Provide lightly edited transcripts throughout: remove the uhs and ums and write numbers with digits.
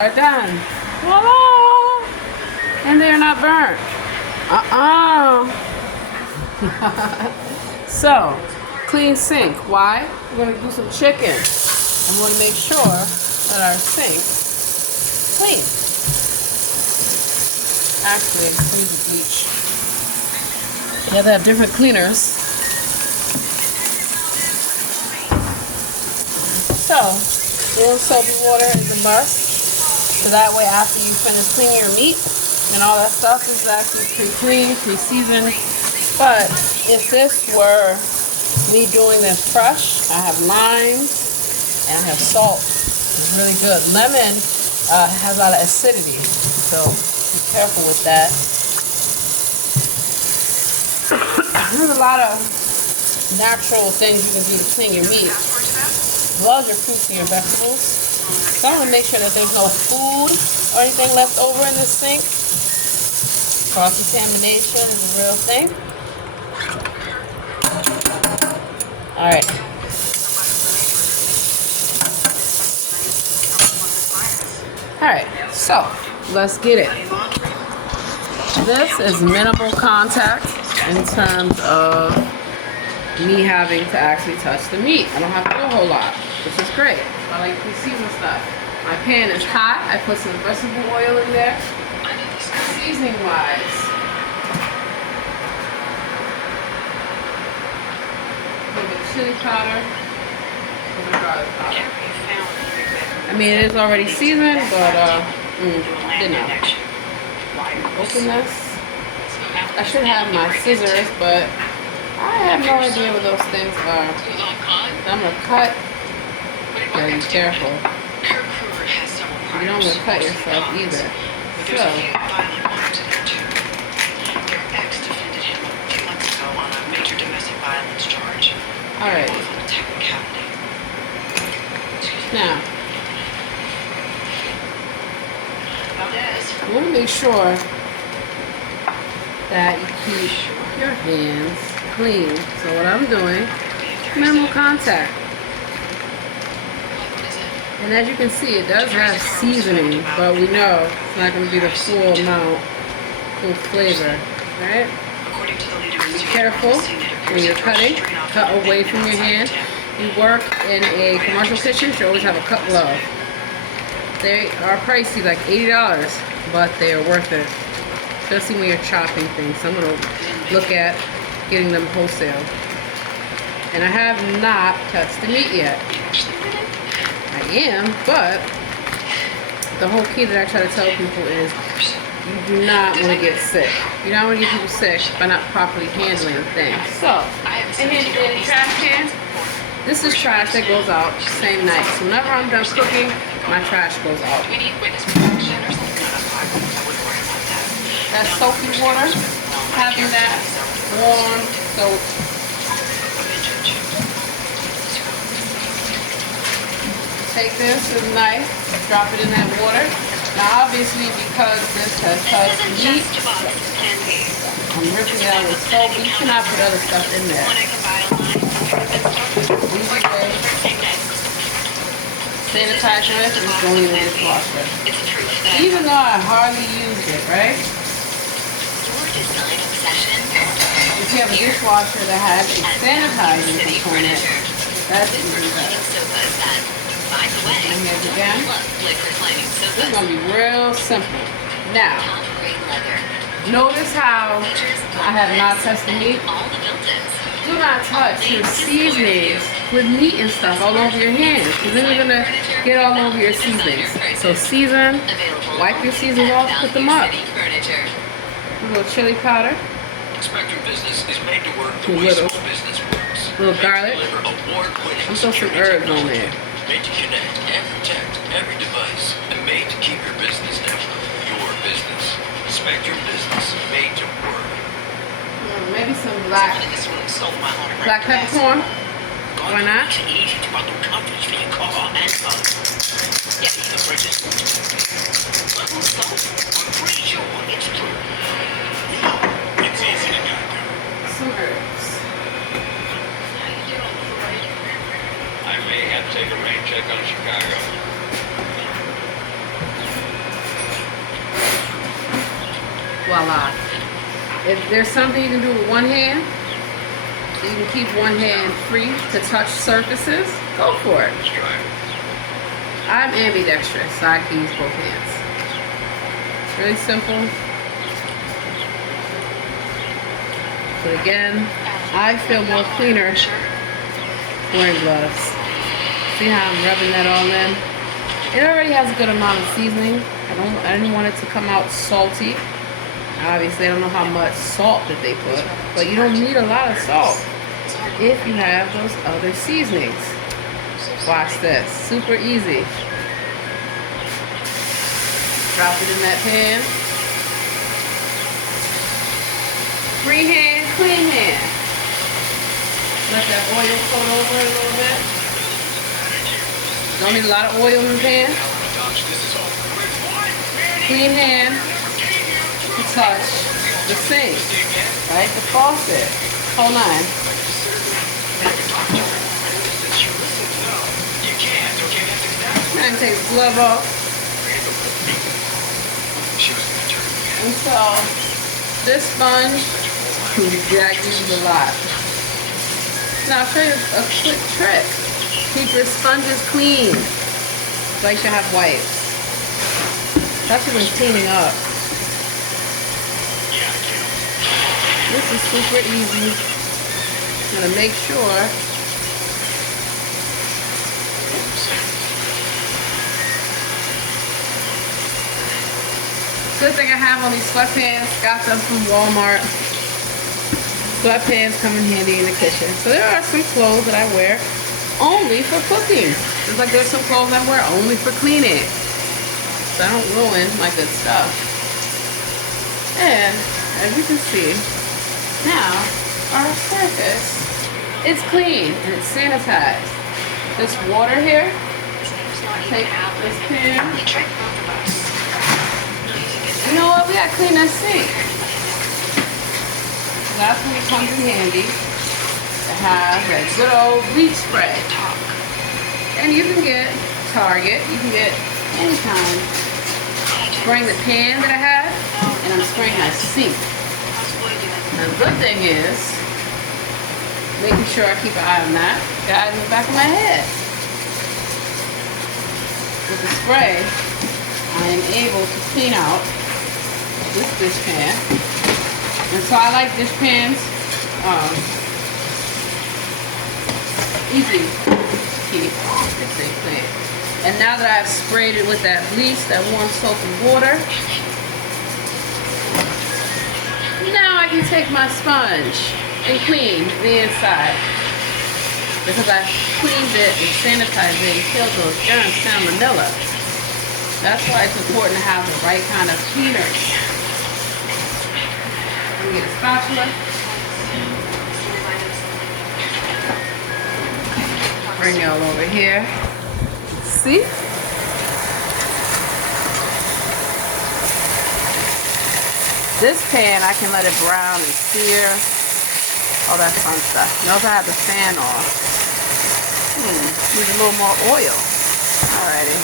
Are done. Voila! And they're not burnt. So, clean sink. Why? We're going to do some chicken. And we want to make sure that our sink is clean. Actually, use the bleach. You have to have different cleaners. So, warm soapy water is a must. So that way after you finish cleaning your meat and all that stuff is actually pre-cleaned, pre-seasoned. But if this were me doing this fresh, I have limes and I have salt. It's really good. Lemon has a lot of acidity, so be careful with that. There's a lot of natural things you can do to clean your meat, as well as your fruits and your vegetables. So I want to make sure that there's no food or anything left over in this sink. Cross-contamination is a real thing. Alright. Alright, so let's get it. This is minimal contact in terms of me having to actually touch the meat. I don't have to do a whole lot, which is great. I like to season stuff. My pan is hot. I put some vegetable oil in there. Seasoning wise, a little bit of chili powder, a little bit of garlic powder. I mean, it is already seasoned, but didn't know. Open this. I should have my scissors, but I have no idea what those things are. So I'm gonna cut. Gotta be careful. You don't want to cut yourself either. So, alright. Now, you want to make sure that you keep your hands clean. So what I'm doing, minimal contact. And as you can see, it does have seasoning, but we know it's not going to be the full amount, full flavor, right? Be careful when you're cutting. Cut away from your hand. You work in a commercial kitchen, you should always have a cut glove. They are pricey, like $80, but they are worth it, especially when you're chopping things. So I'm going to look at getting them wholesale. And I have not touched the meat yet. I am, but the whole key that I try to tell people is you do not want to get sick. You don't want to get people sick by not properly handling things. So, and here's the trash can. This is trash that goes out same night. So whenever I'm done cooking, my trash goes out. That's soapy water. Having that warm soap. Take this with a knife, drop it in that water. Now obviously because this has touched meat, I'm ripping it out with soap, but you cannot put other stuff in there. Easy way. Sanitize this and it's going in the dishwasher. Even though I hardly used it, right? If you have a dishwasher that has a sanitizing component, that's even better. And here's again. This is going to be real simple. Now, notice how I have not touched the meat. Do not touch your seasonings with meat and stuff all over your hands, because then you're going to get all over your seasonings. So season, wipe your seasonings off, put them up. A little chili powder. A little garlic. I'm throwing some herbs on there. Made to connect and protect every device and made to keep your business network your business. Inspect your business, made to work. Maybe some black peppercorn. Why not? Some herbs. I may have to take a rain check on Chicago. voila. If there's something you can do with one hand, so you can keep one hand free to touch surfaces, go for it. I'm ambidextrous, so I can use both hands. It's really simple. But again, I feel more cleaner wearing gloves. See how I'm rubbing that all in? It already has a good amount of seasoning. I didn't want it to come out salty. Obviously, I don't know how much salt that they put, but you don't need a lot of salt if you have those other seasonings. Watch this, super easy. Drop it in that pan. Free hand, clean hand. Let that oil coat over it a little bit. Don't need a lot of oil in the pan. Clean hand to touch the sink, right? The faucet. Whole nine. Now I can take the glove off. And so, this sponge, I use a lot. Now I'll show you a quick trick. Keep your sponges clean. So you should have wipes. Especially when cleaning up. This is super easy. I'm gonna make sure good thing I have on these sweatpants. Got them from Walmart. Sweatpants come in handy in the kitchen. So there are some clothes that I wear only for cooking. Just like there's some clothes I wear only for cleaning. So I don't ruin my good stuff. And as you can see, now our surface is clean and it's sanitized. This water here, take this pan. You know what? We gotta clean that sink. That's when it comes in handy to have that good old bleach spray. And you can get Target, you can get any kind. Spraying the pan that I have, and I'm spraying my sink. Now the good thing is, making sure I keep an eye on that. Got it in the back of my head. With the spray, I am able to clean out this dish pan. And so I like dish pans, easy to keep if they clean. And now that I've sprayed it with that bleach, that warm soap and water, now I can take my sponge and clean the inside. Because I cleaned it and sanitized it and killed those germs, salmonella. That's why it's important to have the right kind of cleaners. Let me get a spatula. Bring y'all over here. See? This pan, I can let it brown and sear. All that fun stuff. Notice I have the fan off. Need a little more oil. Alrighty.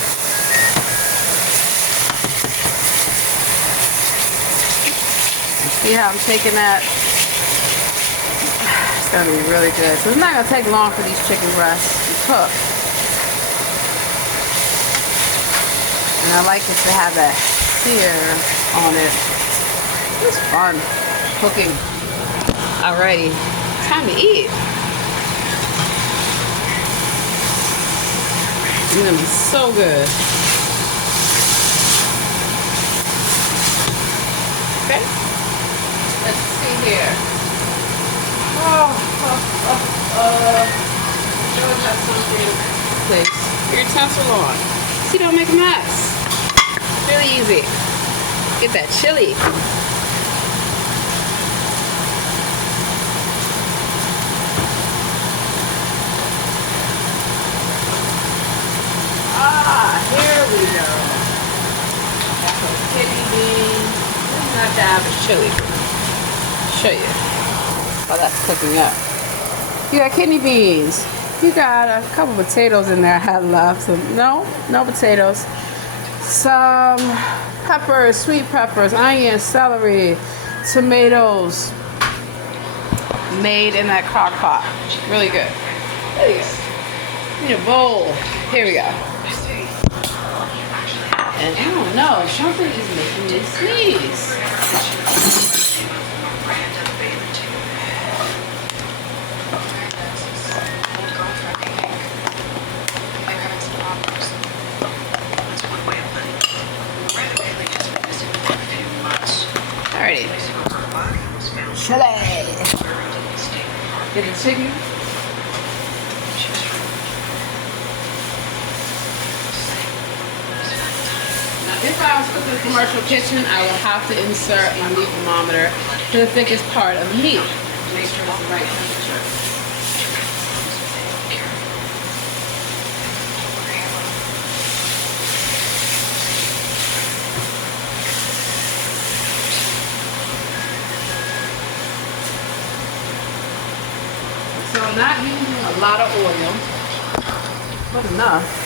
See how I'm taking that? It's gonna be really good. So it's not gonna take long for these chicken breasts to cook. And I like it to have that sear on it. It's fun cooking. Alrighty, time to eat. It's gonna be so good. Okay, let's see here. Show us that something, please. Your utensil on. See, don't make a mess. Really easy. Get that chili. Here we go. Got some kidney beans. Not to have a chili. Show you while that's cooking up. You got kidney beans. You got a couple potatoes in there I had left. So no potatoes. some peppers, sweet peppers, onions, celery, tomatoes, made in that crock pot. Really good. Really good. Need a bowl. Here we go. And I don't know, something is making me sneeze. Alrighty. Chile. Get the chicken. If I was cooking a commercial kitchen, I would have to insert my meat thermometer to the thickest part of the meat. Make sure it's the right temperature. So I'm not using a lot of oil, but enough.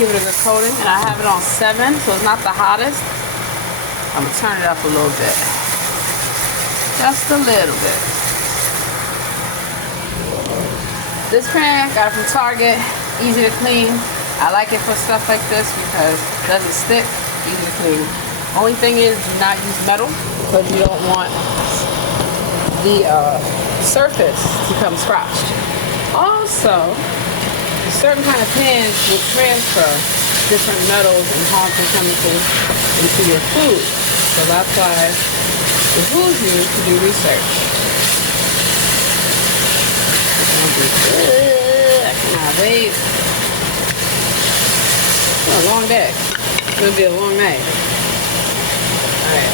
Give it a good coating, and I have it on 7, so it's not the hottest. I'm gonna turn it up a little bit, just a little bit. This pan, got it from Target, easy to clean. I like it for stuff like this because it doesn't stick, easy to clean. Only thing is, do not use metal because you don't want the surface to become scratched. Also, certain kind of pans will transfer different metals and harmful chemicals into your food. So that's why it behooves you to do research. It's gonna be good. I cannot wait. It's been a long day. It's gonna be a long night. Alright.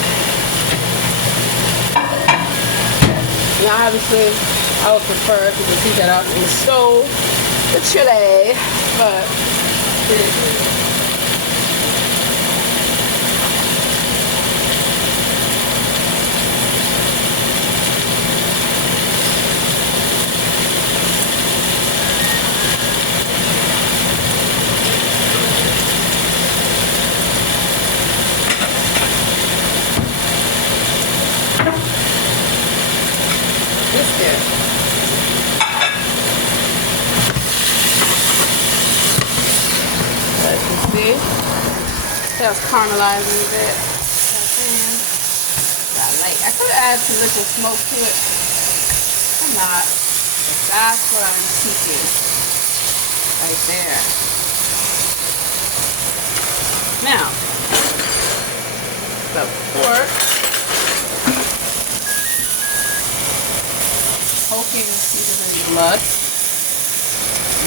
Now obviously I would prefer if you can keep that out in the stove. The chili, but biscuits. See? That was caramelizing a bit. I could add some liquid smoke to it. I'm not. But that's what I'm seeking. Right there. Now, the pork. Poking seasoning blood.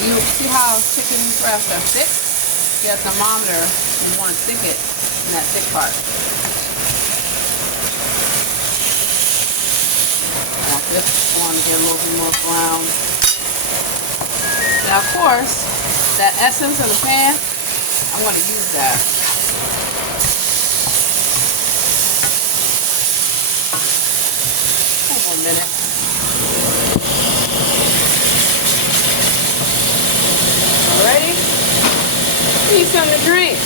You see how chicken breasts are thick? Get a thermometer, you want to stick it in that thick part. I want this one to get a little bit more brown. Now of course, that essence of the pan, I'm going to use that. Hold on a minute. Alrighty? Need something to drink.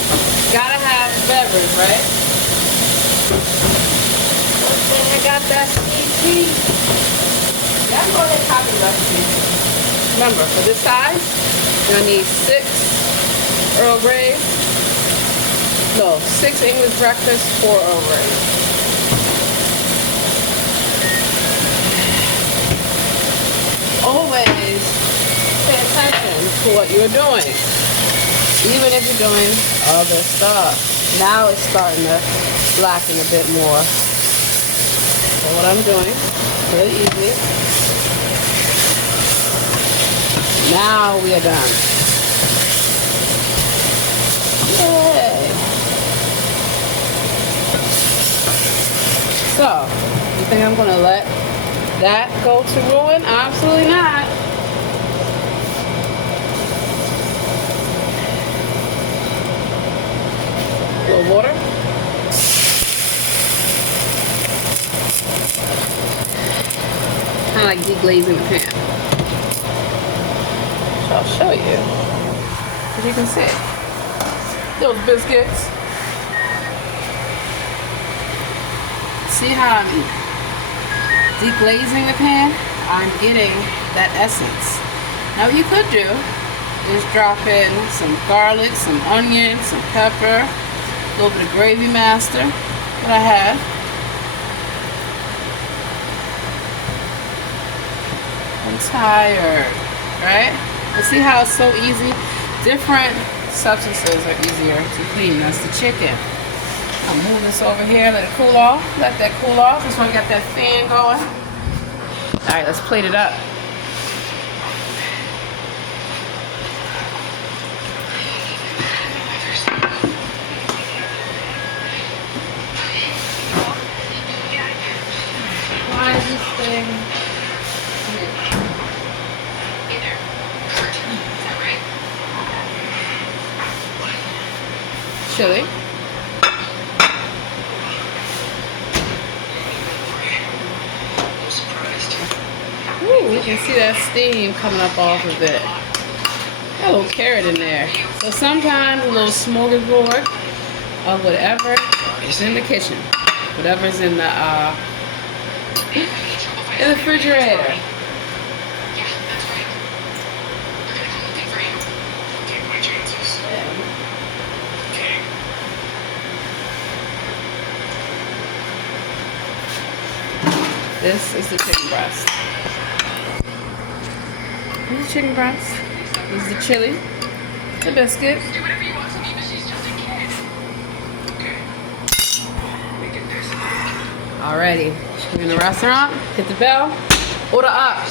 Gotta have a beverage, right? Okay, I got that sweet tea. That's all they copy recipe. Remember, for this size, you're gonna need 6 Earl Greys. No, 6 English breakfast, 4 Earl Greys. Always pay attention to what you're doing. Even if you're doing other stuff. Now it's starting to blacken a bit more. So what I'm doing, really easy. Now we are done. Yay! So, you think I'm gonna let that go to ruin? Absolutely not. A little water. Kind of like deglazing the pan. So I'll show you. As you can see, those biscuits See how I'm deglazing the pan? I'm getting that essence. Now what you could do is drop in some garlic, some onion, some pepper, a little bit of gravy master that I have. I'm tired, right? And see how it's so easy? Different substances are easier to clean. That's the chicken. I'll move this over here, let it cool off. Let that cool off. That's why we got that fan going. All right, let's plate it up. Why is this thing? Hey there. Kurt, is that right? Chili. I'm surprised. Ooh, you can see that steam coming up off of it. Got a little carrot in there. So sometimes a little smorgasbord of whatever is in the kitchen. Whatever's in the refrigerator. Yeah, that's right. We're gonna come looking for you. Take my chances. Okay. This is the chicken breast. This is the chicken breast. This is the chili. The biscuits. Do whatever you want to me, but she's just a kid. Okay. Make it nice. Alrighty. We're in the restaurant. Hit the bell. Order up.